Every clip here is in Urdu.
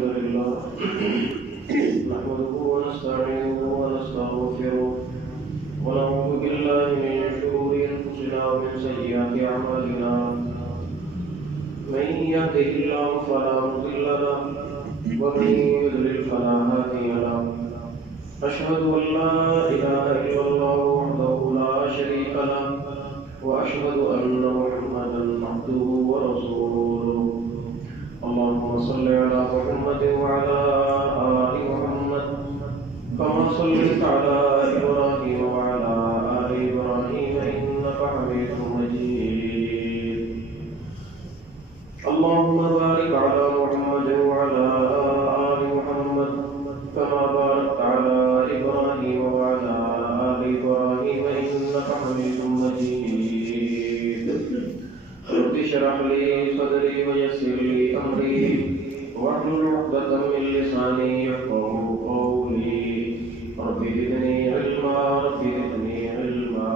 الحمد لله نحمده ونستعينه ونستغفره ونعوذ بالله من شرور أنفسنا ومن سيئات أعمالنا من يهده الله فلا مضل له ومن يضلل فلا هادي له أشهد أن لا إله إلا الله وحده لا شريك له وأشهد أن محمدا عبده ورسوله اللهم صل على محمد وعلى آل محمد كما صليت على إبراهيم وعلى آل إبراهيم إنك حميد مجيد اللهم بارك على محمد وعلى آل محمد كما باركت على إبراهيم وعلى آل إبراهيم إنك حميد مجيد رب اشرح لي صدري ويسر لي أمري واحلل عقدة من لساني يفقهوا قولي رب زدني علما رب زدني علما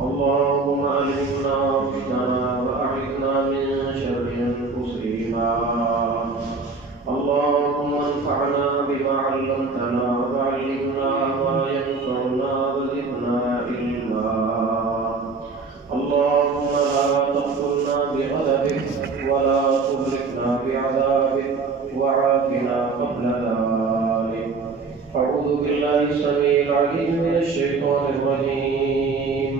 اللهم ألهمنا رشدنا وأعذنا من شر أنفسنا اللهم انفعنا بما علمتنا وعلمنا ما ينفعنا وزدنا علما اللهم لا تقتلنا بغضبك ولا تهلكنا بعذابك وعافنا قبل ذلك أعوذ بالله السميع العليم من الشيطان الرجيم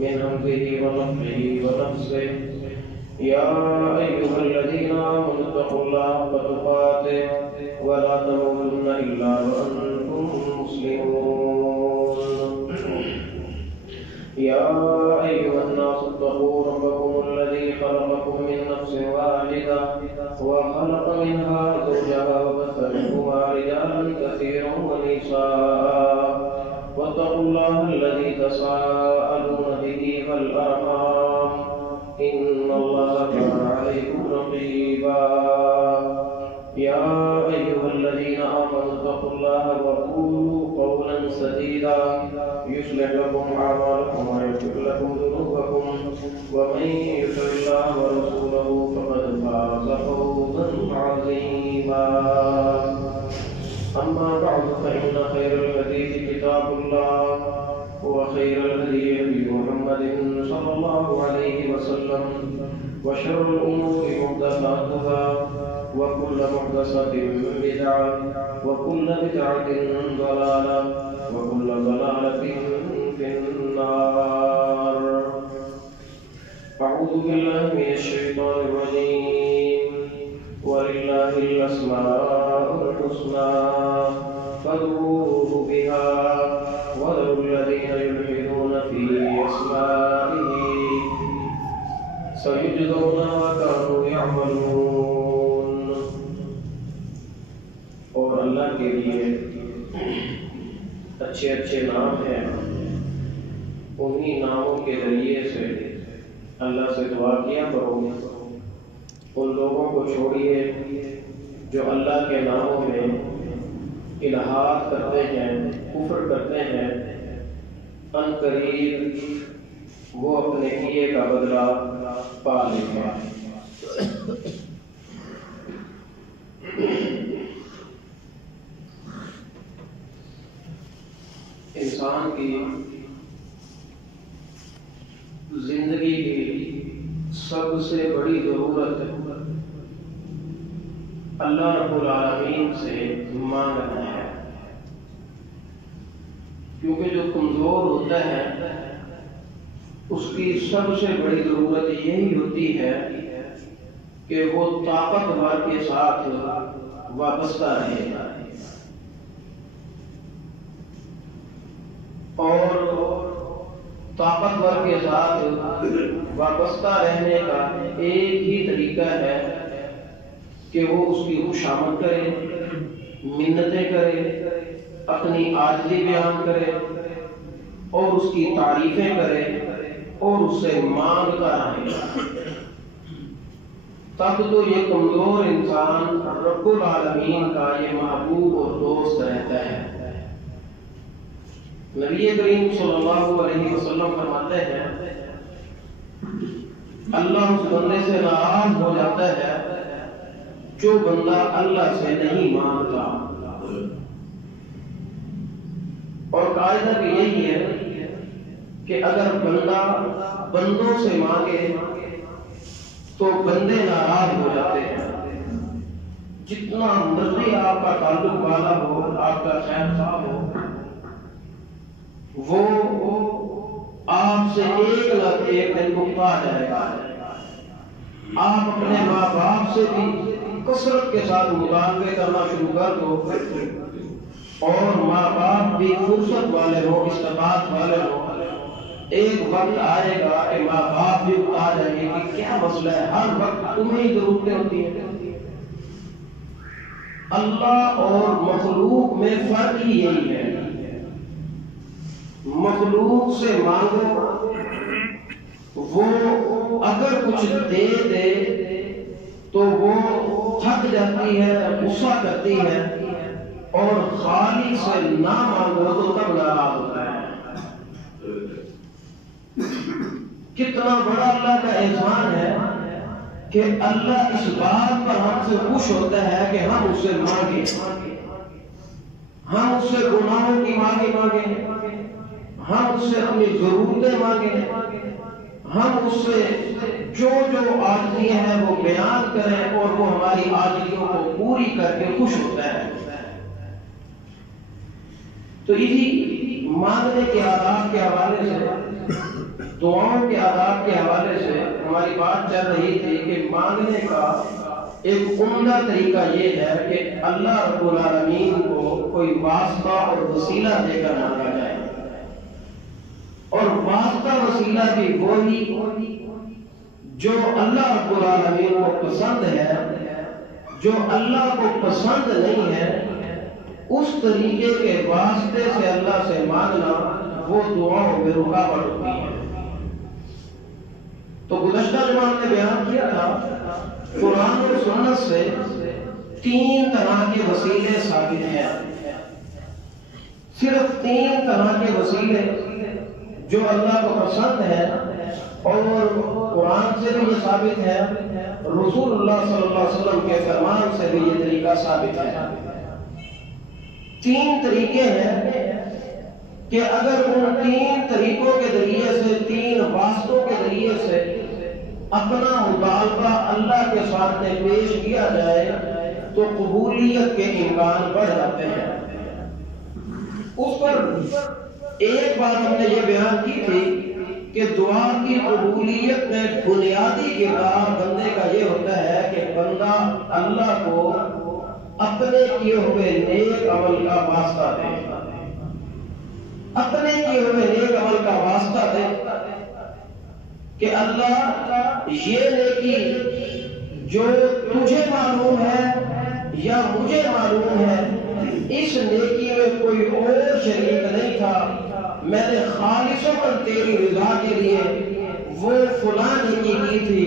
من همزه ونفخه ونفسه يا أيها الذين آمنوا اتقوا الله حق تقاته ولا تموتن إلا وأنتم مسلمون يا أيها الناس اتقوا ربكم الذي خلقكم من نفس واحدة وخلق منها زوجها وبث منهما رجالا كثيرا ونساء واتقوا الله الذي تساءلون به والأرحام إن الله كان عليكم رقيبا يا أيها الذين آمنوا اتقوا الله وقولوا قولا سديدا يصلح لكم أعمالكم ويغفر لكم ذنوبكم ومن يطع الله ورسوله فقد فاز فوزا عظيما أما بعد فإن خير الحديث كتاب الله وخير الهدي هدي محمد صلى الله عليه وسلم وشر الأمور محدثاتها وكل محدثة بدعة وكل بدعة ضلالة وكل ضلالة في النار أعوذ بالله من الشيطان الرجيم ولله الأسماء الحسنى فادعوه بها وذروا الذين يلحدون في أسمائه سيجزون ما كانوا يعملون اور اللہ کے لیے اچھے اچھے نام ہیں انہی ناموں کے ذریعے سے اللہ سے دعا کیا کرو ان لوگوں کو چھوڑیے جو اللہ کے ناموں میں الحاد کرتے ہیں کفر کرتے ہیں ان قریب وہ اپنے کیے کا بدلہ پا لیں گے انسان کی زندگی کی سب سے بڑی ضرورت اللہ رب العالمین سے مانگنا ہے کیونکہ جو کمزور ہوتا ہے اس کی سب سے بڑی ضرورت یہی ہوتی ہے کہ وہ طاقتور کے ساتھ وابستہ رہے اور طاقتور کے ساتھ وابستہ رہنے کا ایک ہی طریقہ ہے کہ وہ اس کی خوشامد کرے منتیں کرے اپنی عاجزی بیان کرے اور اس کی تعریفیں کرے اور اس سے مانگتا رہے تب تو یہ کمزور انسان رب العالمین کا یہ محبوب اور دوست رہتا ہے نبی کریم صلی اللہ علیہ وسلم فرماتے ہیں اللہ اس بندے سے ناراض ہو جاتا ہے جو بندہ اللہ سے نہیں مانگتا. اور قاعدہ بھی یہی ہے کہ اگر بندہ بندوں سے مانگے تو بندے ناراض ہو جاتے ہیں. جتنا مرضی آپ کا تعلق والا ہو، آپ کا خیر خواہ ہو، وہ آپ سے ایک نہ ایک دن مکتا جائے گا. آپ اپنے ماں باپ سے بھی کثرت کے ساتھ مطالبے کرنا شروع کر دو، اور ماں باپ بھی فرصت والے ہو، استطاعت والے ہو، ایک وقت آئے گا کہ ماں باپ بھی اٹھا جائیں گے کہ کیا مسئلہ ہے، ہر وقت تمہیں ہی ضرورتیں ہوتی ہیں. اللہ اور مخلوق میں فرق ہی یہی ہے. مخلوق سے مانگو، وہ اگر کچھ دے دے تو وہ تھک جاتی ہے، غصہ کرتی ہے، اور خالق سے نہ مانگو تو تب ناراض ہوتا ہے. کتنا بڑا اللہ کا احسان ہے کہ اللہ اس بات پر ہم سے خوش ہوتا ہے کہ ہم اس سے مانگیں، ہم اس سے گناہوں کی معافی مانگیں، ہم اس سے اپنی ضرورتیں مانگیں، ہم اس سے جو عاجزیاں ہیں وہ بیان کریں، اور وہ ہماری عاجزیوں کو پوری کر کے خوش ہوتا ہے. تو اسی مانگنے کے آداب کے حوالے سے، دعاؤں کے آداب کے حوالے سے ہماری بات چل رہی تھی کہ مانگنے کا ایک عمدہ طریقہ یہ ہے کہ اللہ رب العالمین کو کوئی واسطہ اور وسیلہ دے کر مانگا جائے. اور واسطہ وسیلہ بھی وہی جو اللہ رب العالمین کو پسند ہے. جو اللہ کو پسند نہیں ہے اس طریقے کے واسطے سے اللہ سے مانگنا وہ دعاؤں میں رکاوٹ ہوتی ہے. تو گزشتہ جب ہم نے بیان کیا تھا قرآن اور سنت سے 3 طرح کے وسیلے ثابت ہیں. صرف 3 طرح کے وسیلے جو اللہ کو پسند ہے، اور قرآن سے بھی یہ ثابت ہے، رسول اللہ صلی اللہ علیہ وسلم کے فرمان سے بھی یہ طریقہ ثابت ہے. 3 طریقے ہیں کہ اگر ان 3 طریقوں کے ذریعے سے، 3 واسطوں کے ذریعے سے اپنا مطالبہ اللہ کے سامنے پیش کیا جائے تو قبولیت کے امکان بڑھ جاتے ہیں. اس پر ایک بار ہم نے یہ بیان کی تھی کہ دعا کی قبولیت میں بنیادی کردار بندے کا یہ ہوتا ہے کہ بندہ اللہ کو اپنے کیے ہوئے نیک عمل کا واسطہ دے. اپنے کیے ہوئے نیک عمل کا واسطہ دے کہ اللہ یہ نیکی جو تجھے معلوم ہے یا مجھے معلوم ہے، اس نیکی میں کوئی اور شریک نہیں تھا، میں نے خالصاً تیری رضا کے لیے وہ فلاں نیکی کی تھی.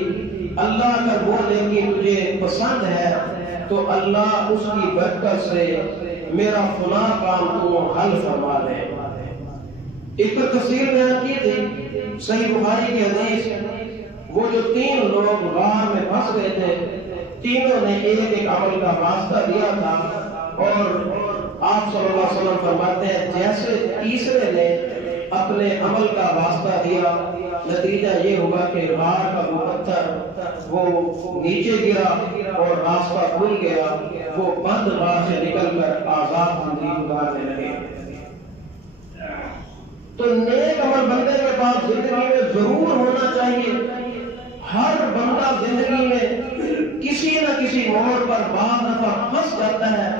اللہ اگر وہ نیکی تجھے پسند ہے تو اللہ اس کی برکت سے میرا فلاں کام تو حل فرما دے. ایک پر تفسیر بیان کی تھی صحیح بخاری کی حدیث. وہ جو 3 لوگ غار میں پھنس گئے تھے، تینوں نے ایک عمل کا واسطہ دیا تھا، اور آپ صلی اللہ علیہ وسلم فرماتے ہیں جیسے تیسرے نے اپنے عمل کا واسطہ دیا، نتیجہ یہ ہوا کہ غار کا وہ پتھر وہ نیچے گرا اور راستہ کھل گیا. وہ بند غار سے نکل کر آزاد زندگی گزارنے لگے. تو نیک عمل بندے کے پاس زندگی میں ضرور ہونا چاہیے. ہر بندہ زندگی میں کسی نہ کسی موڑ پر بعض دفعہ پھنس جاتا ہے.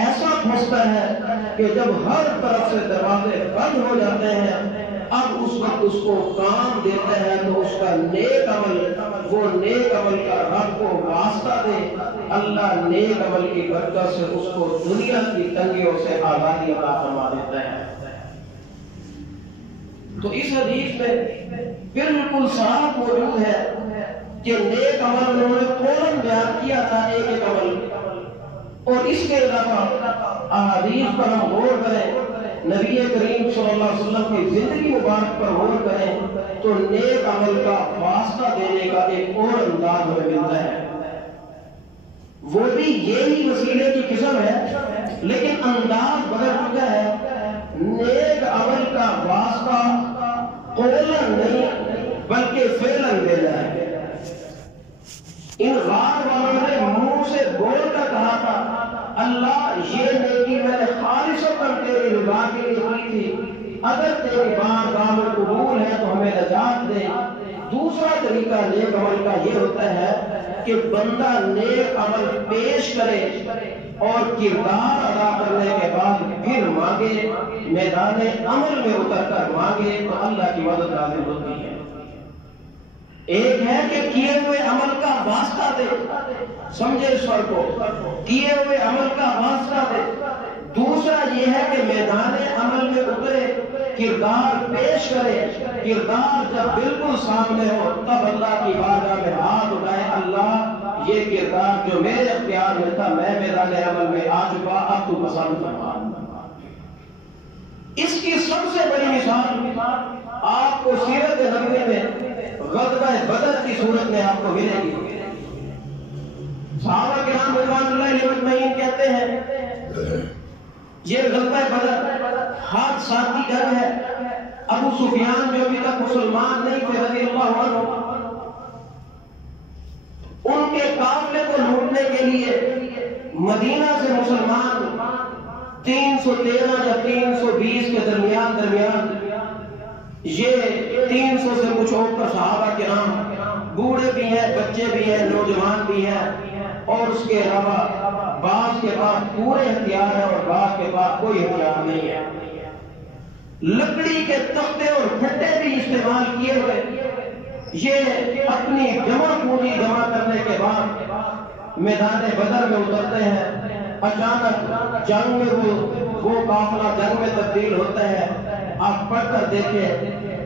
ایسا پھنستا ہے کہ جب ہر طرف سے دروازے بند ہو جاتے ہیں، اب اس وقت اس کو کام دیتا ہے تو اس کا نیک عمل، وہ نیک عمل کا رب کو واسطہ دے. اللہ نیک عمل کی برکت سے اس کو دنیا کی تنگیوں سے آزادی عطا فرما دیتا ہے. تو اس حدیث میں بالکل صاف موجود ہے کہ نیک عمل انہوں نے فوراً بیان کیا تھا ایک عمل. اور اس کے علاوہ احادیث پر ہم غور کریں، نبی کریم صلی اللہ علیہ وسلم کی زندگی مبارک پر غور کریں تو نیک عمل کا واسطہ دینے کا ایک اور انداز ہمیں ملتا ہے. وہ بھی یہی وسیلے کی قسم ہے، لیکن انداز بدل چکا ہے۔ نیک عمل کا واسطہ قولن نہیں بلکہ فعلن دینا ہے۔ ان غار والوں نے منہ سے بول کر کہا تھا اللہ یہ نیکی میں نے خالصتاً تیری رضا کے لیے کی تھی، اگر تیری بارگاہ میں قبول ہے تو ہمیں نجات دے۔ دوسرا طریقہ نیک عمل کا یہ ہوتا ہے کہ بندہ نیک عمل پیش کرے اور کردار ادا کرنے کے بعد پھر مانگے، میدان عمل میں اتر کر مانگے تو اللہ کی مدد نازل ہوتی ہے۔ ایک ہے کہ کیے ہوئے عمل کا واسطہ دے، سمجھے اس فرق کو، کیے ہوئے عمل کا واسطہ دے۔ دوسرا یہ ہے کہ میدان عمل میں اترے، کردار پیش کرے، کردار جب بالکل سامنے ہو تب اللہ کی بارگاہ میں ہاتھ اٹھائے، اللہ یہ کردار جو میرے اختیار میں تھا میں میدان عمل میں آ چکا، اب تو پسند فرما۔ اس کی سب سے بڑی مثال آپ کو سیرت نبوی میں غزوہ بدر کی صورت میں آپ کو ملے گی۔ صحابہ کرام رضوان اللہ علیہ مجمعین کہتے ہیں یہ غزوہ بدر ہاتھ ساتھی جنگ ہے۔ ابو سفیان جو ابھی تک مسلمان نہیں تھے رضی اللہ عنہ، ان کے قافلے کو لوٹنے کے لیے مدینہ سے مسلمان 313 یا 320 کے درمیان یہ 300 سے کچھ اوپر صحابہ کرام، بوڑھے بھی ہیں، بچے بھی ہیں، نوجوان بھی ہیں، اور اس کے علاوہ بعض کے پاس پورے ہتھیار ہیں اور بعض کے پاس کوئی ہتھیار نہیں ہے۔ لکڑی کے تختے اور پھٹے بھی استعمال کیے ہوئے یہ اپنی جمع پونجی جمع کرنے کے بعد میدان بدر میں اترتے ہیں۔ اچانک جنگ میں وہ قافلہ جنگ میں تبدیل ہوتا ہے۔ آپ پڑھ کر دیکھیں،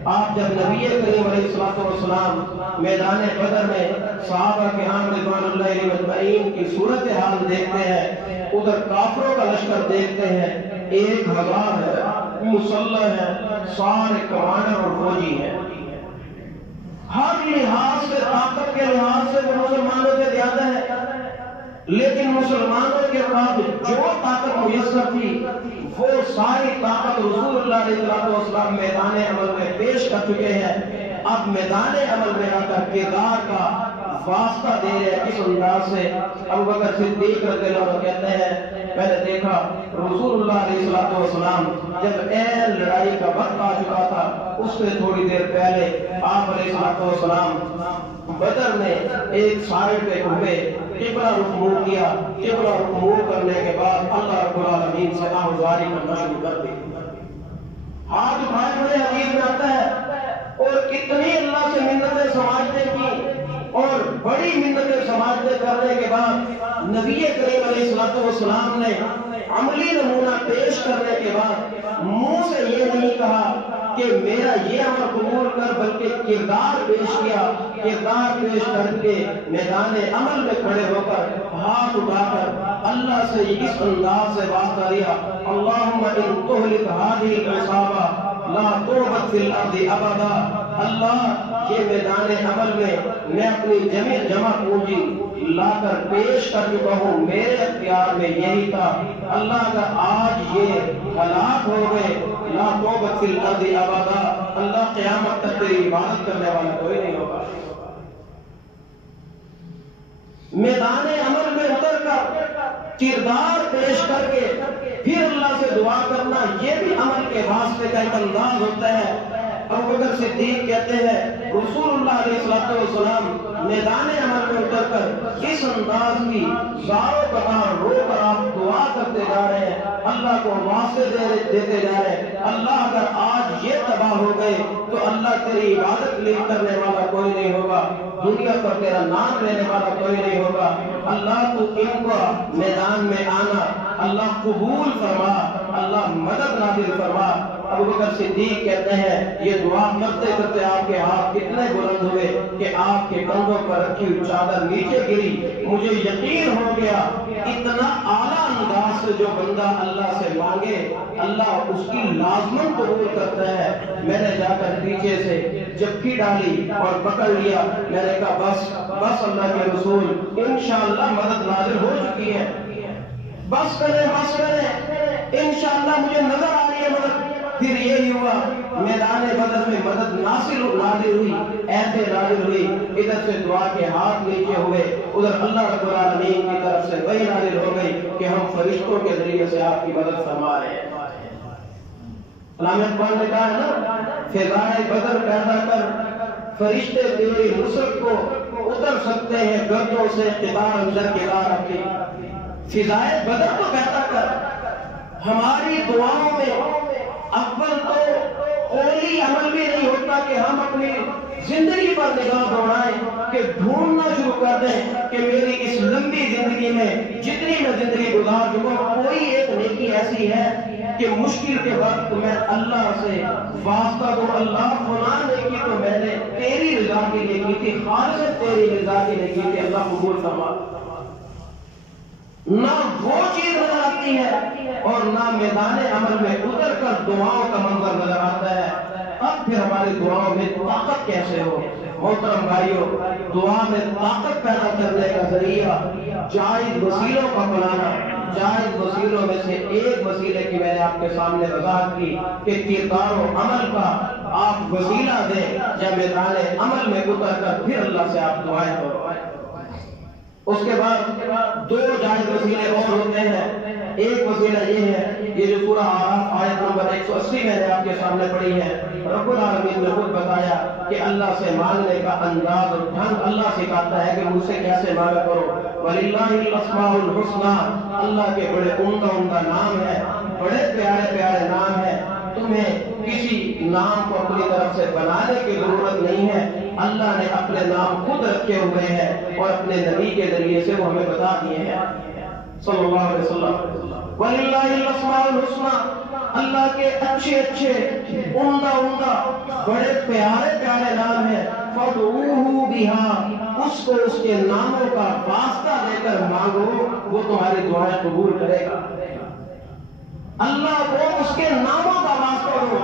آپ جب نبی کریم علیہ الصلوۃ والسلام میدان بدر میں صحابہ کرام رضوان اللہ علیہ مجمعین کی صورتحال دیکھتے ہیں، ادھر کافروں کا لشکر دیکھتے ہیں، 1000 ہے، مسلح ہے، سارے کمانڈر اور فوجی ہیں، ہر لحاظ سے طاقت کے لحاظ سے وہ مسلمانوں سے زیادہ ہے، لیکن مسلمانوں کے پاس جو طاقت میسر تھی وہ ساری طاقت رسول اللہ علیہ السلام میدان عمل میں پیش کر چکے ہیں۔ اب میدان عمل میں آ کر کردار کا واسطہ دے رہے ہیں۔ اس انداز سے ابو بکر صدیق رضی اللہ عنہ کہتے ہیں میں نے دیکھا رسول اللہ علیہ السلام جب لڑائی کا وقت آ چکا تھا اس سے تھوڑی دیر پہلے آپ علیہ السلام بدر میں ایک سائڈ پہ گھومے، قبلہ رخ منہ کیا، قبلہ رخ منہ کرنے کے بعد اللہ رب العالمین سے آہوازاری کرنا شروع کر دی، ہاتھ اٹھائے ہوئے حدیث میں آتا ہے، اور کتنی اللہ سے منتیں سماجتیں کی، اور بڑی منتیں سماجتیں کرنے کے بعد نبی کریم علیہ السلام نے عملی نمونہ پیش کرنے کے بعد منہ سے یہ نہیں کہا کہ میرا یہ عمل قبول کر، بلکہ کردار پیش کیا، کردار پیش کر کے میدان عمل میں کھڑے ہو کر ہاتھ اٹھا کر اللہ سے اس انداز سے واسطہ دیا، اللہم ان تہلک ہذہ العصابہ لا تربت فی الارض ابدا، اللہ یہ میدان عمل میں اپنی جمع پونجی لا کر پیش کر چکا ہوں، میرے اختیار میں یہی تھا، اللہ اگر آج یہ ہلاک ہو گئے لا توبت فی الارض ابدا، اللہ قیامت تک تیری عبادت کرنے والا کوئی نہیں ہوگا۔ میدان عمل میں اتر کر کردار پیش کر کے پھر اللہ سے دعا کرنا یہ بھی عمل کے واسطے کا ایک انداز ہوتا ہے۔ ابو بکر صدیق کہتے ہیں رسول اللہ علیہ السلام میدان عمل میں اتر کر اس انداز کی زارو قطار رو کر آپ دعا کرتے جا رہے ہیں، اللہ کو واسطے دیتے جا رہے ہیں، اللہ اگر آج یہ تباہ ہو گئے تو اللہ تیری عبادت کرنے والا کوئی نہیں ہوگا، دنیا پر تیرا نام لینے والا کوئی نہیں ہوگا، اللہ تو ان کو میدان میں آنا اللہ قبول فرما، اللہ مدد نازل فرما، ابو بکر صدیق کہتے ہیں یہ دعا کرتے کرتے آپ کے ہاتھ کتنے بلند ہوئے کہ آپ کے کندھوں پر رکھی ہوئی چادر نیچے گری. مجھے یقین ہو گیا اتنا اعلیٰ انداز سے جو بندہ اللہ سے مانگے اللہ اس کی لازمن قبول کرتا ہے. میں نے جا کر پیچھے سے جھپکی ڈالی اور پکڑ لیا. میں نے کہا بس اللہ کے رسول انشاءاللہ مدد نازل ہو چکی ہے. بس کریں انشاءاللہ مجھے نظر آ رہی ہے مدد. پھر یہی ہوا میدان بدر میں مدد نازل ہوئی ایسے نازل ہوئی. ادھر سے دعا کے ہاتھ نیچے ہوئے ادھر اللہ رب العالمین کی طرف سے وہی نازل ہو گئی کہ ہم فرشتوں کے ذریعے سے آپ کی مدد فرما رہے ہیں. علامہ اقبال نے کہا ہے نا فضائے بدر پیدا کر فرشتے تیری نصرت کو اتر سکتے ہیں گردوں سے قطار اندر قطار اپنی. فضائے بدر کو پیدا کر. ہماری دعاؤں میں اول تو قولی عمل بھی نہیں ہوتا کہ ہم اپنی زندگی پر نگاہ دوڑائیں کہ ڈھونڈنا شروع کر دیں کہ میری اس لمبی زندگی میں جتنی میں زندگی گزار چکا کوئی ایک نیکی ایسی ہے کہ مشکل کے وقت میں اللہ سے واسطہ دوں اللہ فلاں نیکی تو میں نے تیری رضا کے لیے کی تھی خالص تیری رضا کے لیے کی تھی اللہ قبول فرما. نہ وہ چیز نظر آتی ہے اور نہ میدان عمل میں اتر کر دعاؤں کا منظر نظر آتا ہے. اب پھر ہماری دعاؤں میں طاقت کیسے ہو؟ محترم بھائیوں دعا میں طاقت پیدا کرنے کا ذریعہ جائز وسیلوں کا بنانا. جائز وسیلوں میں سے ایک وسیلے کی میں نے آپ کے سامنے وضاحت کی کہ کردار و عمل کا آپ وسیلہ دیں یا میدان عمل میں اتر کر پھر اللہ سے آپ دعائیں کرو. اس کے بعد دو جائز وسیلے اور ہوتے ہیں. ایک وسیلہ یہ ہے یہ جو سورہ اعراف آیت نمبر 180 میں نے آپ کے سامنے پڑھی ہے. رب العالمین نے خود بتایا کہ اللہ سے مانگنے کا انداز اور ڈھنگ اللہ سکھاتا ہے کہ مجھ سے کیسے مانگا کرو. وَلِلَّهِ الْأَسْمَاءُ الْحُسْنَى اللہ کے بڑے عمدہ نام ہے بڑے پیارے نام ہے. تمہیں کسی نام کو اپنی طرف سے بنانے کی ضرورت نہیں ہے. اللہ نے اپنے نام خود رکھے ہوئے ہیں اور اپنے نبی کے ذریعے سے وہ ہمیں بتا دیے ہیں صلی اللہ علیہ وسلم. وَلِلَّهِ الْأَسْمَاءُ الْحُسْنَى اللہ کے اچھے عمدہ بڑے پیارے نام ہیں. فَادْعُوهُ بِهَا اس کو اس کے ناموں کا واسطہ لے کر مانگو وہ تمہاری دعائیں قبول کرے گا. اللہ کو اس کے ناموں کا واسطہ دو.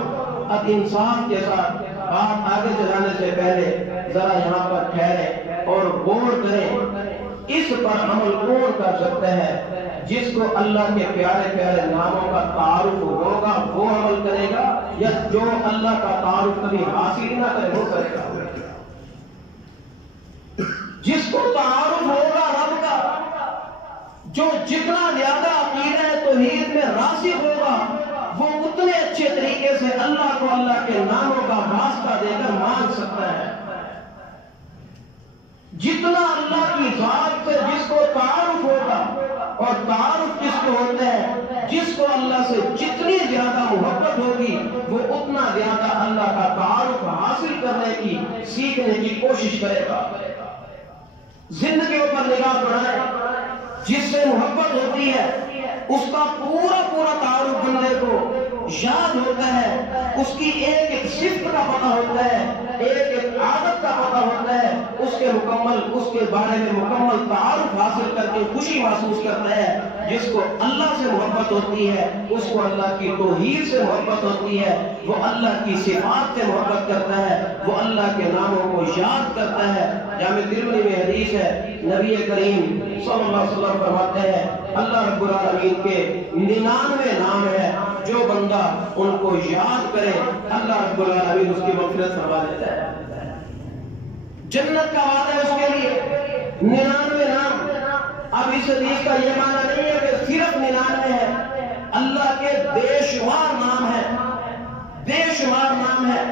اب انسان کے ساتھ بات آگے چلانے سے پہلے ذرا یہاں پر ٹھہریں اور غور کریں اس پر عمل کون کر سکتا ہے جس کو اللہ کے پیارے ناموں کا تعارف ہوگا وہ عمل کرے گا یا جو اللہ کا تعارف کبھی حاصل نہ کرے وہ کرے گا. جس کو تعارف ہوگا رب کا جو جتنا زیادہ عقیدہ توحید میں راسخ ہوگا وہ اتنے اچھے طریقے سے اللہ کو اللہ کے ناموں کا واسطہ دے کر مانگ سکتا ہے. جتنا اللہ کی ذات سے جس کو تعارف ہوگا اور تعارف جس کو ہوتا ہے جس کو اللہ سے جتنی زیادہ محبت ہوگی وہ اتنا زیادہ اللہ کا تعارف حاصل کرنے کی سیکھنے کی کوشش کرے گا. زندگی پر نگاہ بڑھائیں جس سے محبت ہوتی ہے اس کا پورا تعارف بندے کو یاد ہوتا ہے. اس کی ایک صفت کا پتہ ہوتا ہے ایک عادت کا پتہ ہوتا ہے. اس کے بارے میں مکمل تعارف حاصل کر کے خوشی محسوس کرتا ہے. جس کو اللہ سے محبت ہوتی ہے اس کو اللہ کی توحید سے محبت ہوتی ہے وہ اللہ کی صفات سے محبت کرتا ہے وہ اللہ کے ناموں کو یاد کرتا ہے. جامع ترمذی میں حدیث ہے نبی کریم صلی اللہ علیہ وسلم فرماتے ہیں اللہ رب العالمین کے 99 نام ہے جو بندہ ان کو یاد کرے اللہ رب العالمین اس کی مغفرت فرما دیتا ہے. جنت کا وعدہ ہے اس کے لیے 99 نام. اب اس حدیث کا یہ معنی نہیں ہے کہ صرف 99 ہے. اللہ کے بے شمار نام ہے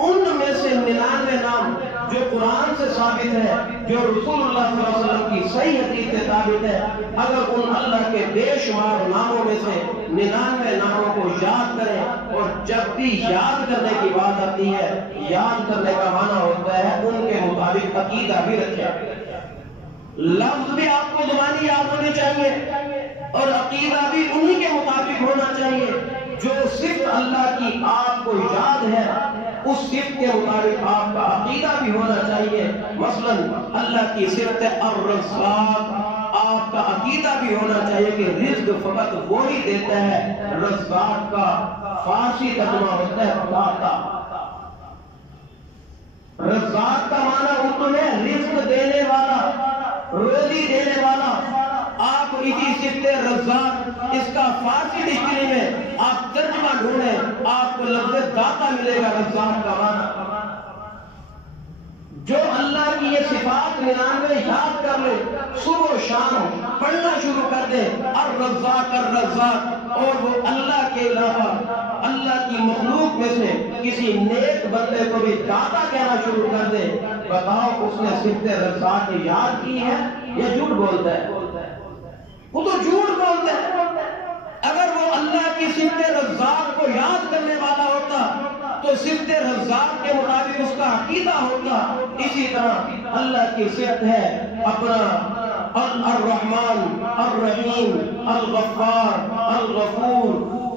ان میں سے 99 نام جو قرآن سے ثابت ہے جو رسول اللہ صلی اللہ علیہ وسلم کی صحیح حدیث سے ثابت ہے. اگر ان اللہ کے بے شمار ناموں میں سے 99 ناموں کو یاد کریں اور جب بھی یاد کرنے کی بات آتی ہے یاد کرنے کا معنی ہوتا ہے ان کے مطابق عقیدہ بھی رکھیں. لفظ بھی آپ کو زبانی یاد ہونے چاہیے اور عقیدہ بھی انہی کے مطابق ہونا چاہیے. جو صفت اللہ کی آپ کو یاد ہے اس صفت کے مطابق آپ کا عقیدہ بھی ہونا چاہیے. مثلا اللہ کی صفت الرزاق، آپ کا عقیدہ بھی ہونا چاہیے کہ رزق فقط وہی دیتا ہے. رزاق کا فارسی ترجمہ ہوتا ہے داتا. رزاق کا معنی اردو میں رزق دینے والا، روزی دینے والا. آپ اسی صفت رزاق اس کا فارسی ڈکشنری میں آپ ترجمہ ڈھونڈیں، آپ کو لفظ داتا ملے گا. رزاق کا معنی جو اللہ کی یہ صفات 99 یاد کر لے، صبح و شام پڑھنا شروع کر دے الرزاق الرزاق، اور وہ اللہ کے علاوہ اللہ کی مخلوق میں سے کسی نیک بندے کو بھی داتا کہنا شروع کر دے، بتاؤ اس نے صفت رزاق یاد کی ہے یا جھوٹ بولتا ہے؟ وہ تو جھوٹ بولتا ہے. اگر وہ اللہ کی صفت رزاق کو یاد کرنے والا ہوتا تو صفت رزاق کے مطابق اس کا عقیدہ ہوتا. اسی طرح اللہ کی صفت ہے اپنا الرحمن الرحیم الغفار الغفور،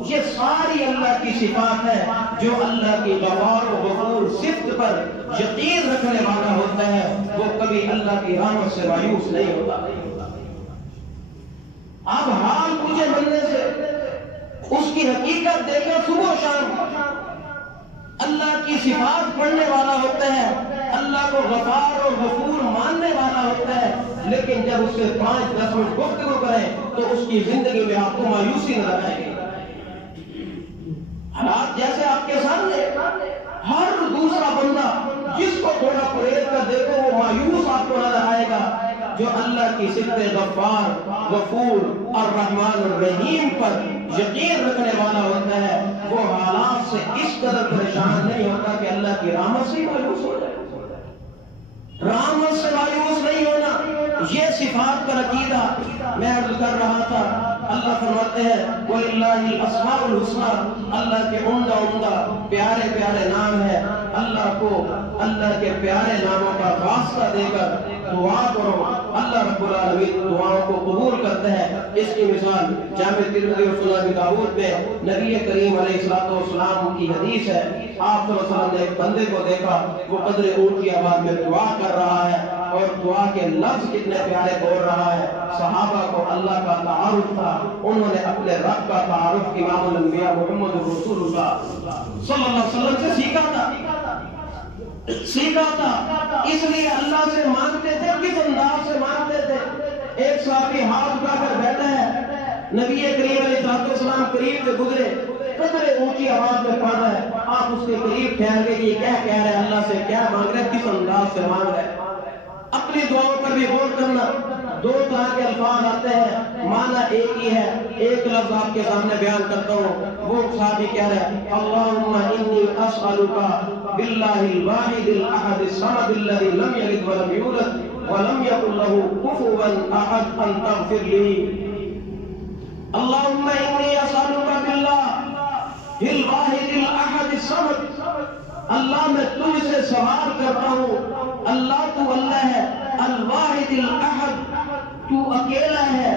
یہ ساری اللہ کی صفات ہے. جو اللہ کی غفار و غفور صفت پر یقین رکھنے والا ہوتا ہے وہ کبھی اللہ کی رحمت سے مایوس نہیں ہوتا. اب حال مجھے ملنے سے اس کی حقیقت دیکھیں. صبح و شام اللہ کی صفات پڑھنے والا ہوتا ہے، اللہ کو غفار اور غفور ماننے والا ہوتا ہے، لیکن جب اس سے 5-10 منٹ گفتگو کریں تو اس کی زندگی میں آپ کو مایوسی نظر آئے گی. حالات جیسے آپ کے سامنے، ہر دوسرا بندہ جس کو تھوڑا پرہیز کر دیکھو وہ مایوس آپ کو نظر آئے گا. جو اللہ کی صفت غفار غفور الرحمن الرحیم پر یقین رکھنے والا ہوتا ہے وہ حالات سے اس قدر پریشان نہیں ہوتا کہ اللہ کی رحمت سے مایوس ہو جائے. رحمت سے مایوس نہیں ہونا، یہ صفات کا عقیدہ. میں عرض کر رہا تھا اللہ فرماتے ہیں وَلِلَّهِ الْأَسْمَاءُ الْحُسْنَى، اللہ کے عمدہ پیارے پیارے نام ہے. اللہ کو اللہ کے پیارے ناموں کا واسطہ دے کر دعا کرو، اللہ رب العالمین دعاؤں کو قبول کرتا ہے. اس کی مثال جامع ترمذی اور سنن ابی داؤد میں نبی کریم علیہ السلام کی حدیث ہے. آپ صلی اللہ علیہ وسلم نے ایک بندے کو دیکھا، وہ قدر اونٹ کی آواز میں دعا کر رہا ہے اور دعا کے لفظ کتنے پیارے بول رہا ہے. صحابہ کو اللہ کا تعارف تھا، انہوں نے اپنے رب کا تعارف امام الانبیاء محمد رسول اللہ صلی اللہ علیہ وسلم سے سیکھا تھا. اس لیے اللہ سے مانگتے تھے. کس انداز سے مانگتے تھے؟ ایک صحابی ہاتھ اٹھا کر بیٹھا ہے، نبی کریم علیہ السلام قریب سے گزرے، قدر اونچی آواز میں پڑھ رہا ہے. آپ اس کے قریب ٹھہر گئے کہ یہ کیا کہہ رہے ہیں، اللہ سے کیا مانگ رہے ہیں، کس انداز سے مانگ رہے ہیں. اپنی دعاؤں پر بھی غور کرنا. 2 طرح کے الفاظ آتے ہیں، معنی ایک ہی ہے. ایک لفظ آپ کے سامنے بیان کرتا ہوں. وہ صحابی کہہ رہے ہیں اللہم انی اسألک باللہ الواحد الاحد الصمد الذی لم یلد ولم یولد ولم یکن له کفوا احد ان تغفر لی. اللہم انی اسألک باللہ الواحد الاحد الصمد، اللہ میں تجھ سے سوال کرتا ہوں، اللہ تو اللہ ہے، الواحد الاحد تو اکیلا ہے،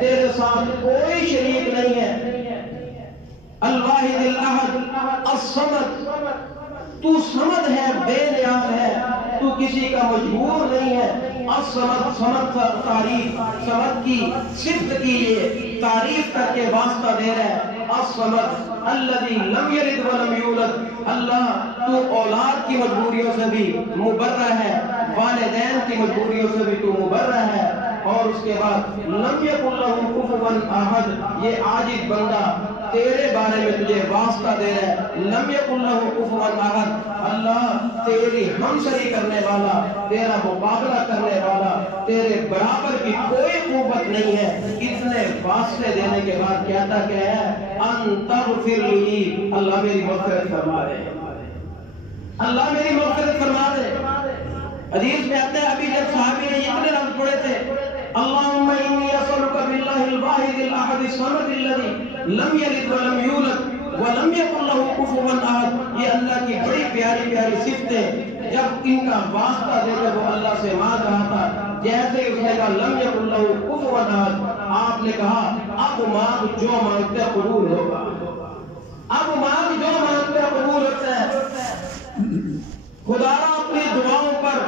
تیرے ساتھ کوئی شریک نہیں ہے. الواحد الاحد الصمد، تو صمد ہے، بے نیاز ہے، تو کسی کا مجبور نہیں ہے. الصمد، صمد تعریف، صمد کی صفت کی یہ تعریف کر کے واسطہ دے رہا ہے. الصمد الذی لم یلد ولم یولد، اللہ تو اولاد کی مجبوریوں سے بھی مبرہ ہے، والدین کی مجبوریوں سے بھی تو مبرہ ہے. اور اس کے بعد لم یکن لہ کفوا احد، یہ عاجز بندہ تیرے بارے میں تجھے واسطہ دے رہا ہے. لم یکن لہ کفوا احد، اللہ تیری ہمسری کرنے والا، تیرا مقابلہ کرنے والا، تیرے برابر کی کوئی قوت نہیں ہے. اتنے واسطے دینے کے بعد کہتا کیا ہے، ان تغفر لی، اللہ میری مغفرت فرما دے، اللہ میری مغفرت فرما دے. حدیث میں آتا ہے ابھی جب صحابی نے اتنے لفظ پڑھے تھے اللہم انی اسألک باللہ الواحد الاحد الصمد الذی لم یلد ولم یولد ولم یکن لہ کفوا احد، یہ اللہ کی بڑی پیاری پیاری صفتیں. جب ان کا واسطہ دے کر وہ اللہ سے مانگ رہا تھا، جیسے اس نے کہا لم یکن لہ کفوا احد، آپ نے کہا اب مانگ جو مانگتے قبول ہوگا. اب مانگ جو مانگتے ہیں قبول ہوتا ہے. خدا اپنی دعاؤں پر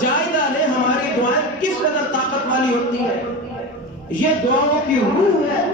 جائزہ لے ہماری دعائیں کس قدر طاقت والی ہوتی ہیں. یہ دعاؤں کی روح ہے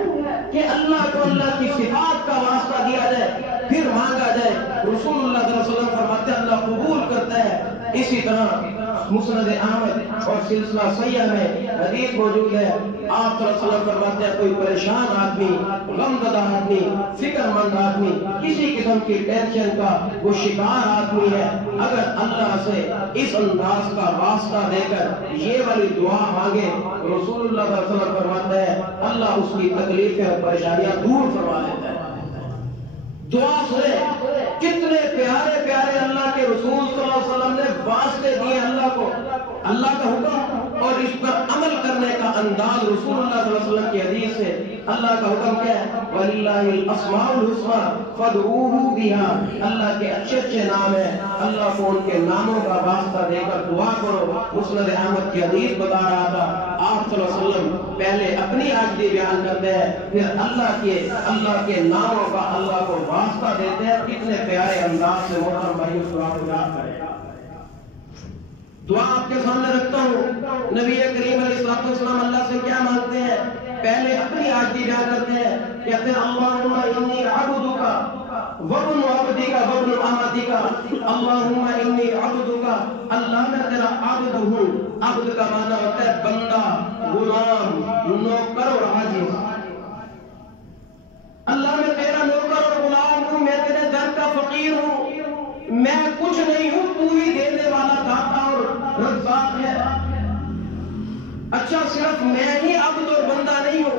کہ اللہ کو اللہ کی صفات کا واسطہ دیا جائے پھر مانگا جائے. رسول اللہ صلی اللہ علیہ وسلم فرماتے ہیں اللہ قبول کرتا ہے. اسی طرح مسند احمد اور سلسلہ صحیح میں حدیث موجود ہے. آپ صلی اللہ علیہ وسلم فرماتے ہیں کوئی پریشان آدمی, غم زدہ آدمی, فکر مند آدمی, کسی قسم کی ٹینشن کا وہ شکار آدمی ہے, اگر اللہ سے اس انداز کا واسطہ دے کر یہ والی دعا مانگے, رسول اللہ صلی اللہ علیہ وسلم فرماتے ہیں اللہ اس کی تکلیفیں اور پریشانیاں دور فرما لیتا ہے. دعا سے کتنے پیارے پیارے اللہ کے رسول صلی اللہ علیہ وسلم نے واسطے دیے اللہ کو. اللہ کا حکم اور اس پر عمل کرنے کا انداز رسول اللہ صلی اللہ علیہ وسلم کی حدیث سے. اللہ کا حکم کیا ہے؟ وَلِلَّهِ الْأَسْمَاءُ الْحُسْنَى فَادْعُوهُ بِهَا. اللہ کے اچھے اچھے نام ہیں, اللہ کو ان کے ناموں کا واسطہ دے کر دعا کرو. مسند احمد کی حدیث بتا رہا تھا آپ صلی اللہ علیہ وسلم پہلے اپنی عاجزی بیان کرتے ہیں, پھر اللہ کے ناموں کا اللہ کو واسطہ دیتے ہیں. کتنے پیارے انداز سے محترم بھائیو دعا کو یاد کریں. دعا آپ کے سامنے رکھتا ہوں. نبی کریم علیہ السلام اللہ سے کیا مانگتے ہیں؟ پہلے اپنی عاجزی بیان کرتے ہیں, کہتے ہیں اللہم انی عبدک وابن عبدک وابن امتک. اللہم انی عبدک, اللہ میں تیرا عبد ہوں. عبد کا معنی ہوتا ہے بندہ, غلام, نوکر اور عاجز. اللہ میں تیرا نوکر اور غلام ہوں, میں تیرے در کا فقیر ہوں, میں کچھ نہیں ہوں, تو ہی دینے والا داتا اور رزاق ہے. اچھا صرف میں ہی عبد اور بندہ نہیں ہوں.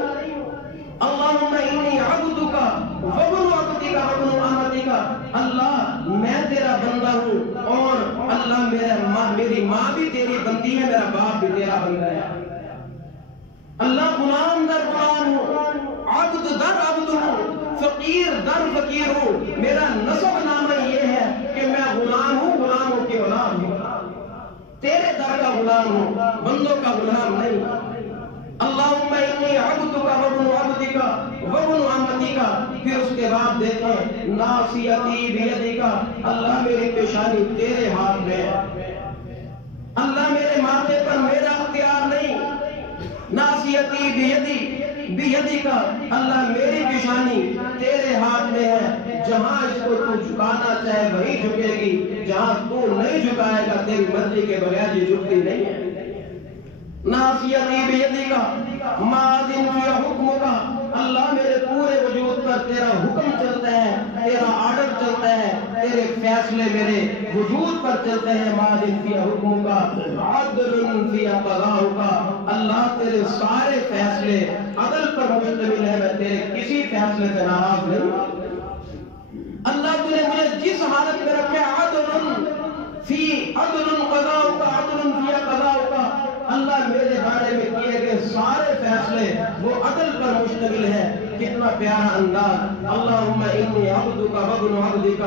اللہم انی عبدک وابن عبدک وابن امتک. اللہ میں تیرا بندہ ہوں اور اللہ میری ماں بھی تیری بندی ہے, میرا باپ بھی تیرا بندہ ہے. اللہ غلام در غلام ہوں, عبد در عبد ہوں, فقیر در فقیر ہوں. میرا نسب نامہ یہ ہے کہ میں غلام ہوں, غلاموں کے غلام ہوں, تیرے در کا غلام ہوں, بندوں کا غلام نہیں. اللہم انی عبدک وابن عبدک وابن امتک. پھر اس کے بعد دیکھیں ناصیتی بیدک. اللہ میری پیشانی تیرے ہاتھ میں ہے. اللہ میرے ماتھے پر میرا اختیار نہیں. ناصیتی بیدی کا, اللہ میری پیشانی تیرے ہاتھ میں ہے. جہاں اس کو تو جھکانا چاہے وہی جھکے گی, جہاں تو نہیں جھکائے گا تیری مرضی کے بغیر یہ جھکتی نہیں ہے. ناصیتی بیدی کا ماضٍ فی حکم کا. اللہ میرے پورے وجود پر تیرا حکم چلتا ہے, تیرا آرڈر چلتا ہے, تیرے فیصلے میرے وجود پر چلتے ہیں. ماضٍ فی حکم کا عدل فی قضاء کا. اللہ تیرے سارے فیصلے عدل پر مشتمل ہے, میں تیرے کسی فیصلے سے ناراض نہیں. اللہ تو نے مجھے جس حالت میں رکھا ہے عدل فی عدل قضاء کا, عدل فی قضاء کا. اللہ میرے بارے میں کیے گئے سارے فیصلے وہ عدل پر مشتمل ہے. کتنا پیارا انداز. اللہم انی عبدک وابن عبدک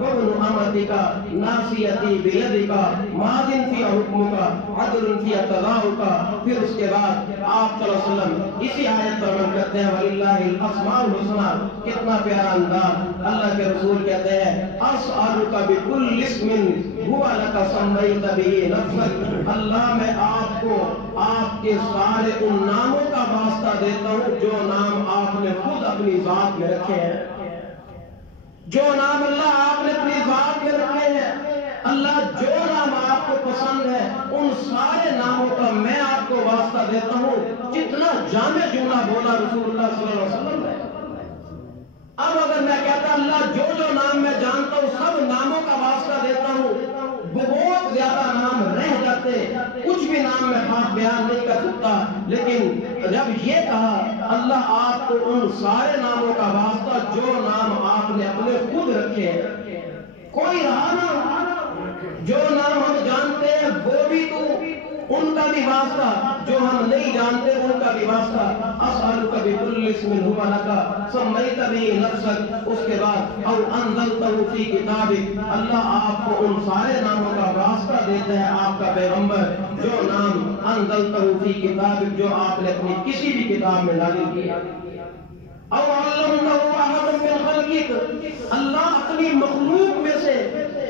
وابن امتک ناصیتی بیدک ماضٍ فی حکمک عدل فی قضاءک. پھر اس کے بعد آپ صلی اللہ علیہ وسلم اسی آیت پر عمل کرتے ہیں وللہ الاسماء الحسنى. کتنا پیارا انداز. اللہ کے رسول کہتے ہیں اسألک بکل اسم هو لک سمیت به نفسک. اللہ میں آپ کو آپ کے سارے ان ناموں کا واسطہ دیتا ہوں جو نام آپ نے خود اپنی ذات میں رکھے ہیں. جو نام اللہ آپ نے اپنی ذات میں رکھے ہیں, اللہ جو نام آپ کو پسند ہے ان سارے ناموں کا میں آپ کو واسطہ دیتا ہوں. جتنا جامع جملہ بولا رسول اللہ صلی اللہ علیہ وسلم نے. اب اگر میں کہتا اللہ جو نام میں جانتا ہوں سب ناموں کا واسطہ دیتا ہوں, بہت زیادہ نام رہ جاتے, کچھ بھی نام میں خاص بیان نہیں کر سکتا. لیکن جب یہ کہا اللہ آپ کو ان سارے ناموں کا واسطہ جو نام آپ نے اپنے خود رکھے, کوئی رہا نہ, جو نام ہم جانتے ہیں وہ بھی تو, ان کا بھی واسطہ, جو ہم نہیں جانتے ان کا بھی واسطہ. اسألک بکل اسم هو لک سمیت به نفسک. اس کے بعد او انزلتہ فی کتابک. اللہ آپ کو ان سارے ناموں کا واسطہ دیتے ہیں آپ کا پیغمبر, جو نام انزلتہ فی کتابک, جو آپ نے اپنی کسی بھی کتاب میں نازل کیا. او علمته احد من خلقك، اللہ اپنی مخلوق میں سے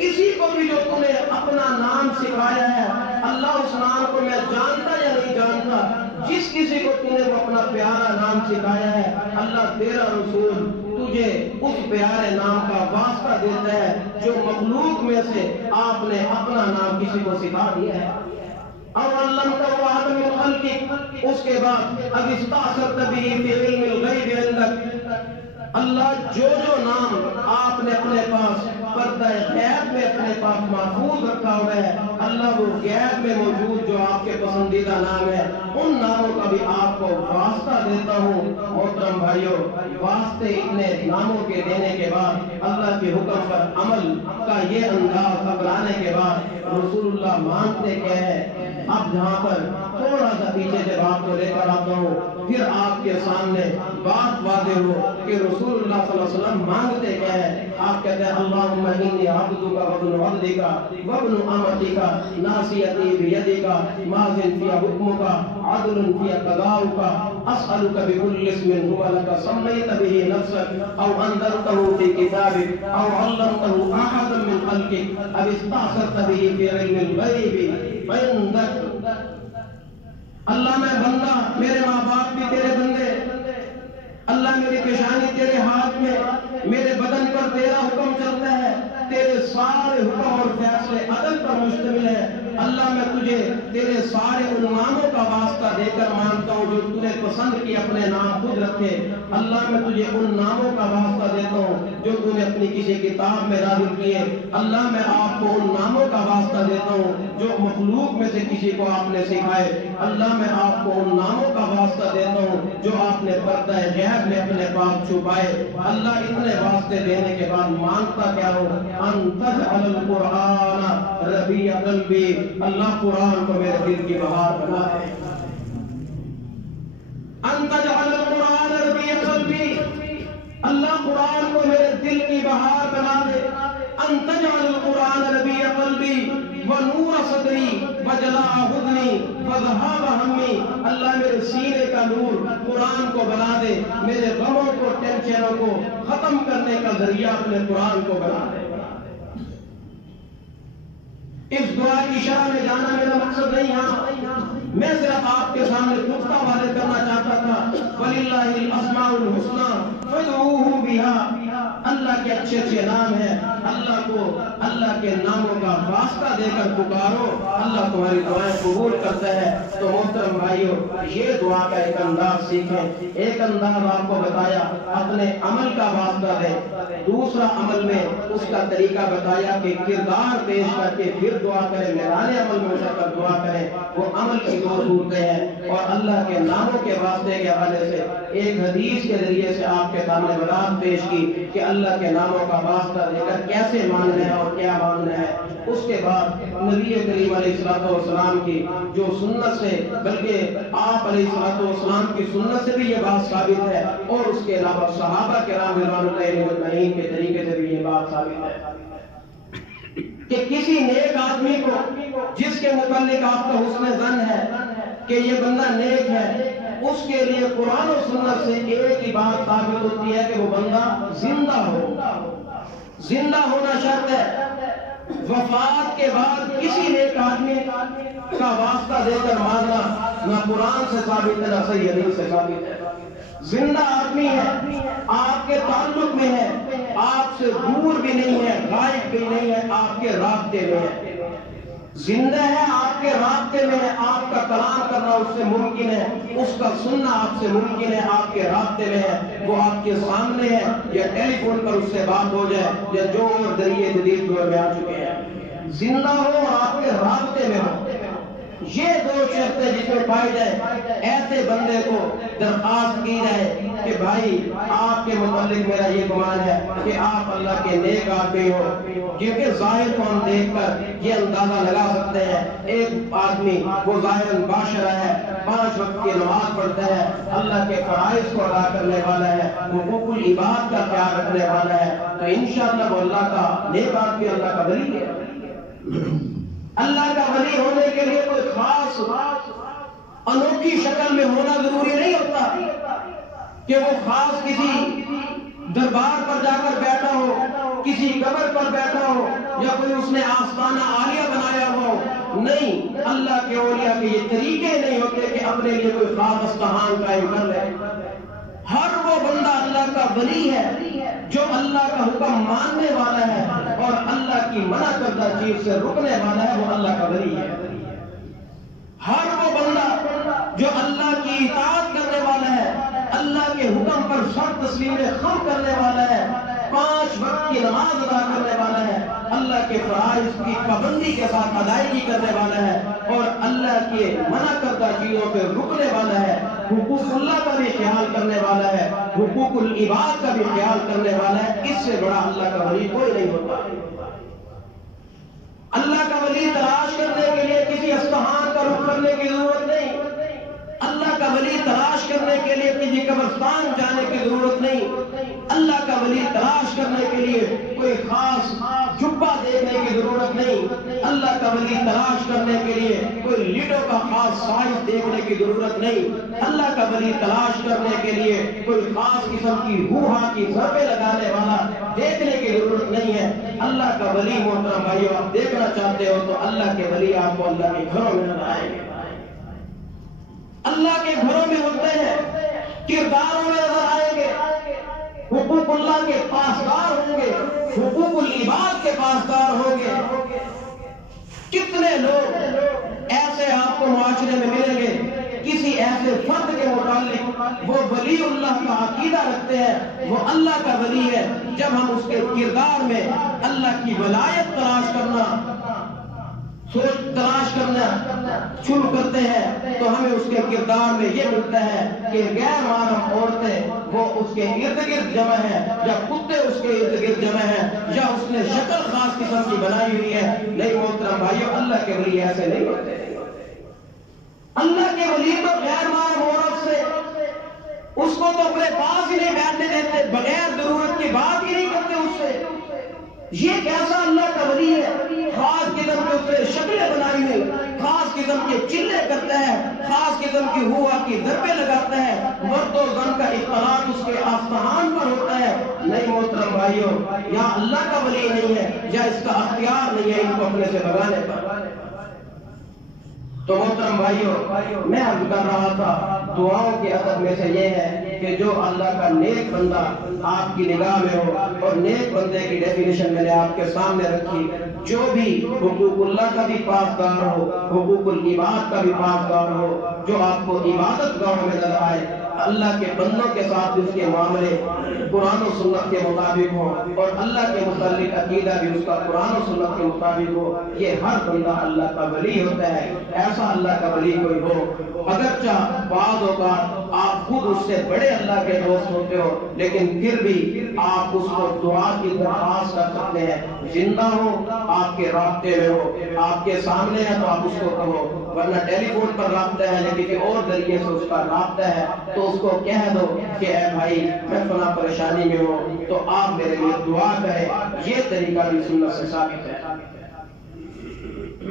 کسی کو بھی جو تم نے اپنا نام سکھایا ہے، اللہ اس نام کو میں جانتا یا نہیں جانتا، جس کسی کو تم نے وہ اپنا پیارا نام سکھایا ہے، اللہ تیرا رسول تجھے اس پیارے نام کا واسطہ دیتا ہے جو مخلوق میں سے آپ نے اپنا نام کسی کو سکھا دیا ہے۔ او علمته احد من خلقك، اس کے بعد اب استأثرت به في علم الغیب عندك، اللہ جو نام آپ نے اپنے پاس پردہ غیب میں اپنے پاس محفوظ رکھا ہوا ہے، اللہ وہ غیب میں موجود جو آپ کے پسندیدہ نام ہے، ان ناموں کا بھی آپ کو واسطہ دیتا ہوں۔ محترم بھائیوں، واسطے اتنے ناموں کے دینے کے بعد اللہ کے حکم پر عمل کا یہ انداز اپنانے کے بعد رسول اللہ مانتے کیا ہے؟ اب جہاں پر تھوڑا سا پیچھے سے بات کو لے کر آتا ہوں، پھر آپ کے سامنے بات واضح ہو کہ رسول اللہ صلی اللہ علیہ وسلم مانگتے کیا ہے۔ آپ کہتے ہیں اللہم انی عبدک وابن عبدک وابن امتک ناصیتی بیدک ماض فی حکمک عدل فی قضاؤک اسألک بکل اسم هو لک سمیت به نفسک او انزلتہ فی کتابک او علمتہ احد من خلقک او استأثرت به فی علم الغیب عندک۔ اللہ میں بندہ، میرے ماں باپ بھی تیرے بندے، اللہ میری پیشانی تیرے ہاتھ میں، میرے بدن پر تیرا حکم چلتا ہے، تیرے سارے حکم اور فیصلے عدل پر مشتمل ہے۔ اللہ میں تجھے تیرے سارے ان ناموں کا واسطہ دے کر مانتا ہوں جو تو نے پسند کی اپنے نام خود رکھے۔ اللہ میں تجھے ان ناموں کا واسطہ دیتا ہوں جو تو نے اپنی کسی کتاب میں نازل کیے۔ اللہ میں آپ کو ان ناموں کا واسطہ دیتا ہوں جو مخلوق میں سے کسی کو آپ نے سکھائے۔ اللہ میں آپ کو ان ناموں کا واسطہ دیتا ہوں جو آپ نے پردہ غیب میں اپنے پاس چھپائے۔ اللہ اتنے واسطے دینے کے بعد مانگتا کیا ہو؟ ان تجعل القرآن ربیع قلبی، اللہ قرآن کو میرے دل کی بہار بنا دے۔ ان تجعل القرآن ربیع قلبی، اللہ قرآن کو میرے دل کی بہار بنا دے۔ ان تجعل القرآن ربیع قلبی ونور صدری وجلاء حزنی وذہاب ہمی، اللہ میرے سینے کا نور قرآن کو بنا دے، میرے غموں کو ٹینشنوں کو ختم کرنے کا ذریعہ اپنے قرآن کو بنا دے۔ اس دعا کی شرح میں جانا میرا مقصد نہیں ہے، میں صرف آپ کے سامنے نقطہ واضح کرنا چاہتا تھا۔ وَلِلَّهِ الْأَسْمَاءُ الْحُسْنَى فَادْعُوهُ بِهَا، اللہ کے اچھے اچھے نام ہیں، اللہ کو اللہ کے ناموں کا واسطہ دے کر پکارو، اللہ تمہاری دعائیں قبول کرتا ہے۔ تو محترم بھائیو، یہ دعا کا ایک انداز سیکھیں۔ ایک انداز آپ کو بتایا اپنے عمل کا واسطہ دیں، دوسرا عمل میں اس کا طریقہ بتایا کہ کردار پیش کر کے پھر دعا کریں، میدان عمل میں اتر کر دعا کریں۔ وہ عمل کی دو صورتیں ہیں، اور اللہ کے ناموں کے واسطے کے حوالے سے ایک حدیث کے ذریعے سے آپ کے سامنے وضاحت پیش کی کہ اللہ کے ناموں کا واسطہ دے کر کیسے ماننا ہے اور کیا ماننا ہے۔ اس کے بعد نبی کریم علیہ الصلوۃ والسلام کی جو سنت سے، بلکہ آپ علیہ الصلوۃ والسلام کی سنت سے بھی یہ بات ثابت ہے، اور اس کے علاوہ صحابہ کرام رضوان اللہ علیہم اجمعین کے طریقے سے بھی یہ بات ثابت ہے کہ کسی نیک آدمی کو جس کے متعلق آپ کا حسن ظن ہے کہ یہ بندہ نیک ہے، اس کے لیے قرآن و سنت سے ایک ہی بات ثابت ہوتی ہے کہ وہ بندہ زندہ ہو۔ زندہ ہونا شرط ہے۔ وفات کے بعد کسی نیک آدمی کا واسطہ دے کر ماننا نہ قرآن سے ثابت ہے نہ صحیح حدیث سے ثابت ہے۔ زندہ آدمی ہے، آپ کے تعلق میں ہے، آپ سے دور بھی نہیں ہے، غائب بھی نہیں ہے، آپ کے رابطے میں ہے۔ زندہ ہے، آپ کے رابطے میں ہے، آپ کا کلام کرنا اس سے ممکن ہے، اس کا سننا آپ سے ممکن ہے، آپ کے رابطے میں ہے، وہ آپ کے سامنے ہے، یا ٹیلی فون پر اس سے بات ہو جائے، یا جو اور ذریعے جدید دور میں آ چکے ہیں۔ زندہ ہو اور آپ کے رابطے میں ہو، یہ دو شرطیں جس میں پائی جائے، ایسے بندے کو درخواست کی جائے کہ بھائی آپ کے متعلق میرا یہ گمان ہے کہ آپ اللہ کے نیک آدمی ہو، کیونکہ ظاہر کو ہم دیکھ کر یہ اندازہ لگا سکتے ہیں۔ ایک آدمی وہ ظاہراً باشرہ ہے، 5 وقت کی نماز پڑھتا ہے، اللہ کے فرائض کو ادا کرنے والا ہے، حقوق العباد کا خیال رکھنے والا ہے، تو انشاءاللہ وہ اللہ کا نیک آدمی، اللہ کا ولی ہے۔ اللہ کا ولی ہونے کے لیے کوئی خاص انوکھی شکل میں ہونا ضروری نہیں ہوتا۔ کہ وہ خاص کسی دربار پر جا کر بیٹھا ہو، کسی قبر پر بیٹھا ہو، یا کوئی اس نے آستانہ عالیہ بنایا ہو. نہیں، اللہ کے اولیاء کے یہ طریقے نہیں ہوتے کہ اپنے لیے کوئی خاص استہان قائم کر لے. ہر وہ بندہ اللہ کا ولی ہے جو اللہ کا حکم ماننے والا ہے اور اللہ کی منع کردہ چیز سے رکنے والا ہے، وہ اللہ کا ولی ہے. ہر وہ بندہ جو اللہ کی اطاعت کرنے والا ہے، اللہ کے حکم پر سر تسلیم خم کرنے والا ہے، 5 وقت کی نماز ادا کرنے والا ہے، اللہ کے فرائض کی پابندی کے ساتھ ادائیگی کرنے والا ہے اور اللہ کے منع کردہ چیزوں پہ رکنے والا ہے، حقوق اللہ کا بھی خیال کرنے والا ہے، حقوق العباد کا بھی خیال کرنے والا ہے، اس سے بڑا اللہ کا ولی کوئی نہیں ہوتا. اللہ کا ولی تلاش کرنے کے لیے کسی استہان کا رخ کرنے کی ضرورت نہیں. اللہ کا ولی تلاش کرنے کے لیے کسی قبرستان جانے کی ضرورت نہیں. اللہ کا ولی تلاش کرنے کے لیے کوئی خاص جبہ دیکھنے کی ضرورت نہیں. اللہ کا ولی تلاش کرنے کے لیے کوئی لیڈو کا خاص سائز دیکھنے کی ضرورت نہیں. اللہ کا ولی تلاش کرنے کے لیے کوئی خاص قسم کی ہوہا کی ضربے لگانے والا دیکھنے کی ضرورت نہیں ہے. اللہ کا ولی محترم بھائیو، آپ دیکھنا چاہتے ہو تو اللہ کے ولی آپ کو اللہ کے گھروں میں نظر آئیں گے. اللہ کے گھروں میں ہوتے ہیں، کرداروں میں نظر آئیں گے، حقوق اللہ کے پاسدار ہوں گے، حقوق العباد کے پاسدار ہوں گے. کتنے لوگ ایسے آپ کو معاشرے میں ملیں گے کسی ایسے فرد کے متعلق وہ ولی اللہ کا عقیدہ رکھتے ہیں، وہ اللہ کا ولی ہے. جب ہم اس کے کردار میں اللہ کی ولایت تلاش کرنا شروع کرتے ہیں تو ہمیں اس کے کردار میں یہ ملتا ہے کہ غیر محرم عورتیں وہ اس کے ارد گرد جمع ہیں، یا کتے اس کے ارد گرد جمع ہیں، یا اس نے شکل خاص قسم کی بنائی ہوئی ہے. نہیں محترم بھائیو، اللہ کے ولی ایسے نہیں ہوتے. اللہ کے ولی تو غیر محرم عورت سے اس کو تو اپنے پاس ہی نہیں بیٹھنے دیتے، بغیر ضرورت کی بات ہی نہیں کرتے اس سے. یہ کیسا اللہ کا ولی ہے؟ خاص قسم کے اس نے شکلیں بنائی ہوئی، خاص قسم کے چلے کرتا ہے، خاص قسم کی ہوا کی ضربے لگاتا ہے، مرد و زن کا اختلاط اس کے آستان پر ہوتا ہے. نہیں محترم بھائیو، یا اللہ کا ولی نہیں ہے یا اس کا اختیار نہیں ہے ان کو اپنے سے بھگانے پر. تو محترم بھائیو، میں عرض کر رہا تھا دعاؤں کے ادب میں سے یہ ہے کہ جو اللہ کا نیک بندہ آپ کی نگاہ میں ہو، اور نیک بندے کی ڈیفینیشن میں نے آپ کے سامنے رکھی، جو بھی حقوق اللہ کا بھی پاسدار ہو، حقوق العباد کا بھی پاسدار ہو، جو آپ کو عبادت گاہوں میں نظر آئے، اللہ کے بندوں کے ساتھ اس کے معاملے قرآن و سنت کے مطابق ہو اور اللہ کے متعلق عقیدہ بھی اس کا قرآن و سنت کے مطابق ہو، یہ ہر بندہ اللہ کا ولی ہوتا ہے. ایسا اللہ کا ولی کوئی ہو، اگرچہ بعض اوقات آپ خود اس سے بڑے اللہ کے دوست ہوتے ہو، لیکن پھر بھی آپ اس کو دعا کی درخواست کر سکتے ہیں. زندہ ہو، آپ کے رابطے میں ہو، آپ کے سامنے ہے تو آپ اس کو کہو، ورنہ ٹیلی فون پر رابطہ ہے لیکن کسی اور ذریعے سے اس کا رابطہ ہے تو اس کو کہہ دو کہ اے بھائی میں فلاں پریشانی میں ہوں تو آپ میرے لیے دعا کریں. یہ طریقہ بھی سنت سے ثابت ہے.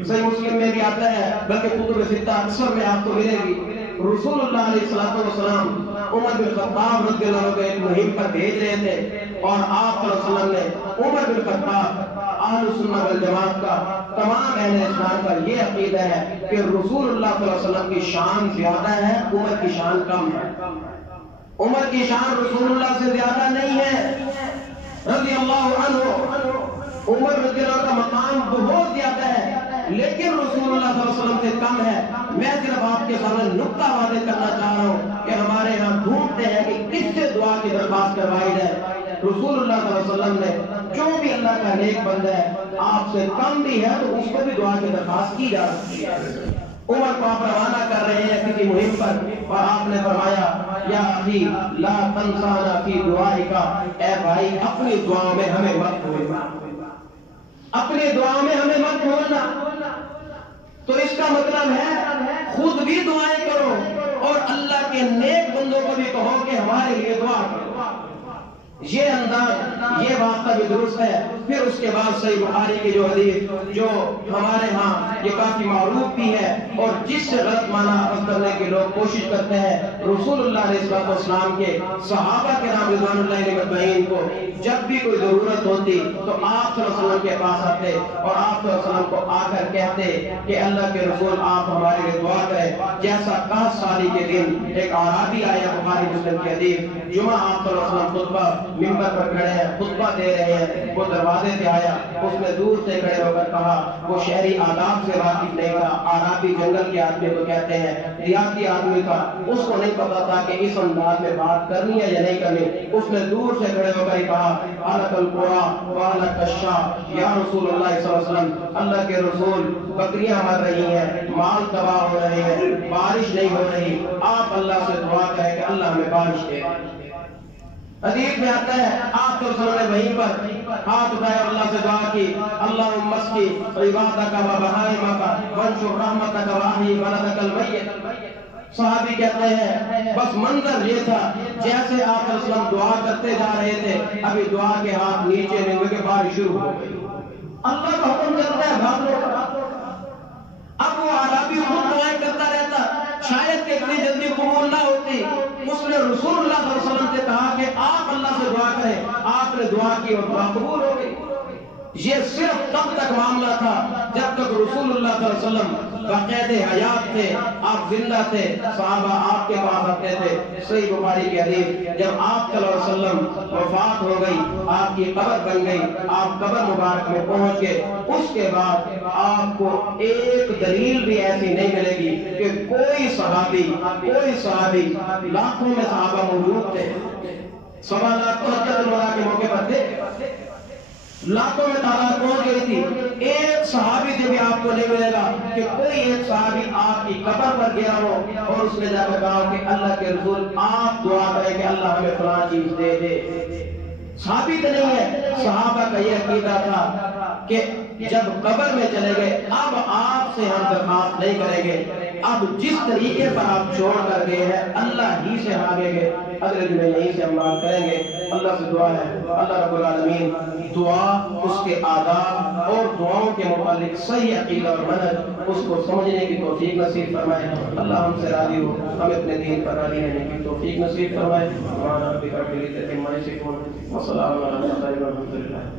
صحیح مسلم میں بھی آتا ہے، بلکہ کتب ستہ اکثر میں آپ کو ملے گی. رسول اللہ علیہ السلام عمر بن خطاب رضی اللہ عنہ کو ایک مہم پر بھیج رہے تھے، اور آپ صلی اللہ علیہ وسلم نے عمر بن خطاب، اہل سنت والجماعت کا، تمام اہل اسلام کا یہ عقیدہ ہے کہ رسول اللہ صلی اللہ علیہ وسلم کی شان زیادہ ہے، عمر کی شان کم ہے. عمر کی شان رسول اللہ سے زیادہ نہیں ہے رضی اللہ عنہ. عمر رضی اللہ کا مقام بہت زیادہ ہے لیکن رسول اللہ صلی اللہ علیہ وسلم سے کم ہے. میں صرف آپ کے سامنے نقطہ واضح کرنا چاہ رہا ہوں کہ ہمارے یہاں ڈھونڈتے ہیں کہ کس سے دعا کی درخواست کروائی جائے. رسول اللہ صلی اللہ علیہ وسلم نے جو بھی اللہ کا نیک بندہ ہے آپ سے کم بھی ہے تو اس کو بھی دعا کی درخواست کی جا سکتی ہے. عمر کو آپ روانہ کر رہے ہیں کسی مہم پر، اور آپ نے فرمایا یا اخی لا تنسانا فی دعائک، اے بھائی اپنی دعاؤں میں ہمیں مت بھولنا، اپنی دعاؤں میں ہمیں مت بھولنا. تو اس کا مطلب ہے خود بھی دعائیں کرو اور اللہ کے نیک بندوں کو بھی کہو کہ ہمارے لیے دعا کرو. یہ انداز یہ واسطہ بھی درست ہے۔ پھر اس کے بعد صحیح بخاری کی جو حدیث جو ہمارے ہاں یہ کافی معروف بھی ہے اور جس سے غلط معنی اخذ کرنے کے لوگ کوشش کرتے ہیں، رسول اللہ علیہ السلام کے صحابہ کرام رضوان اللہ علیہ مجمعین کو جب بھی کوئی ضرورت ہوتی تو آپ صلی اللہ علیہ وسلم کے پاس آتے اور آپ صلی اللہ علیہ وسلم کو آ کر کہتے کہ اللہ کے رسول آپ ہمارے لیے دعا کریں۔ جیسا 10 سالی کے دن ایک اعرابی آیا، بخاری مسلم کی حدیث، جمعہ آپ صلی اللہ علیہ وسلم خطبہ منبر پر کھڑے ہیں، خطبہ دے رہے ہیں، وہ دروازے سے آیا، اس نے دور سے کھڑے ہو کر کہا، وہ شہری آداب سے واقف نہیں تھا، اعرابی جنگل کے آدمی کو کہتے ہیں، دیہاتی آدمی تھا، اس کو نہیں پتا تھا کہ اس انداز میں بات کرنی ہے یا نہیں کرنی۔ اس نے دور سے کھڑے ہو کر ہی کہا، الک القرا والک الشاء، یا رسول اللہ صلی اللہ علیہ وسلم، اللہ کے رسول بکریاں مر رہی ہیں، مال تباہ ہو رہے ہیں، بارش نہیں ہو رہی، آپ اللہ سے دعا کریں کہ اللہ ہمیں بارش دے۔ حدیث میں آتا ہے آپ تو صلی اللہ وہیں پر ہاتھ اٹھائے اور اللہ سے دعا کی، اللہم اسقی عبادک و بہائمک وانشر رحمتک واحیی بلدک المیت۔ صحابی کہتے ہیں بس منظر یہ تھا جیسے آپ صلی اللہ علیہ وسلم دعا کرتے جا رہے تھے، ابھی دعا کے ہاتھ نیچے نہیں ہوئے کہ بارش شروع ہو گئی۔ اللہ کا حکم چلتا ہے، بھاگ لو۔ اب وہ اعرابی خود دعائیں کرتا رہتا، شاید کہ اتنی جلدی قبول نہ ہوتی۔ اس نے رسول اللہ صلی اللہ علیہ وسلم سے کہا کہ آپ اللہ سے دعا کریں، آپ نے دعا کی اور دعا قبول ہو گئی۔ یہ صرف تب تک معاملہ تھا جب تک رسول اللہ صلی اللہ علیہ وسلم باقید حیات تھے، آپ زندہ تھے، صحابہ آپ کے پاس آتے تھے۔ صحیح بخاری کی حدیث، جب آپ صلی اللہ علیہ وسلم وفات ہو گئی، آپ کی قبر بن گئی، آپ قبر مبارک میں پہنچ گئے، اس کے بعد آپ کو ایک دلیل بھی ایسی نہیں ملے گی کہ کوئی صحابی لاکھوں میں صحابہ موجود تھے، 1.25 لاکھ کے موقع پر تھے، لاکھوں میں تعداد پہنچ گئی تھی، ایک صحابی سے بھی آپ کو نہیں ملے گا کہ کوئی ایک صحابی آپ کی قبر پر گیا ہو اور اس نے جا کر کہا کہ اللہ کے رسول آپ دعا کریں کہ اللہ ہمیں فلاں چیز دے دے۔ ثابت نہیں ہے۔ صحابہ کا یہ عقیدہ تھا کہ جب قبر میں چلے گئے اب آپ سے ہم درخواست نہیں کریں گے، اب جس طریقے پر آپ چھوڑ کر گئے ہیں اللہ ہی سے مانگیں گے، اگلے دن یہیں سے ہم بات کریں گے۔ اللہ سے دعا ہے اللہ رب العالمین دعا، اس کے آداب اور دعاؤں کے متعلق صحیح عقیدہ اور منہج اس کو سمجھنے کی توفیق نصیب فرمائے۔ اللہ ہم سے راضی ہو، ہمیں اپنے دین پر راضی رہنے کی توفیق نصیب فرمائے۔ سبحان ربک رب العزۃ عما یصفون وسلام علی المرسلین والحمد للہ۔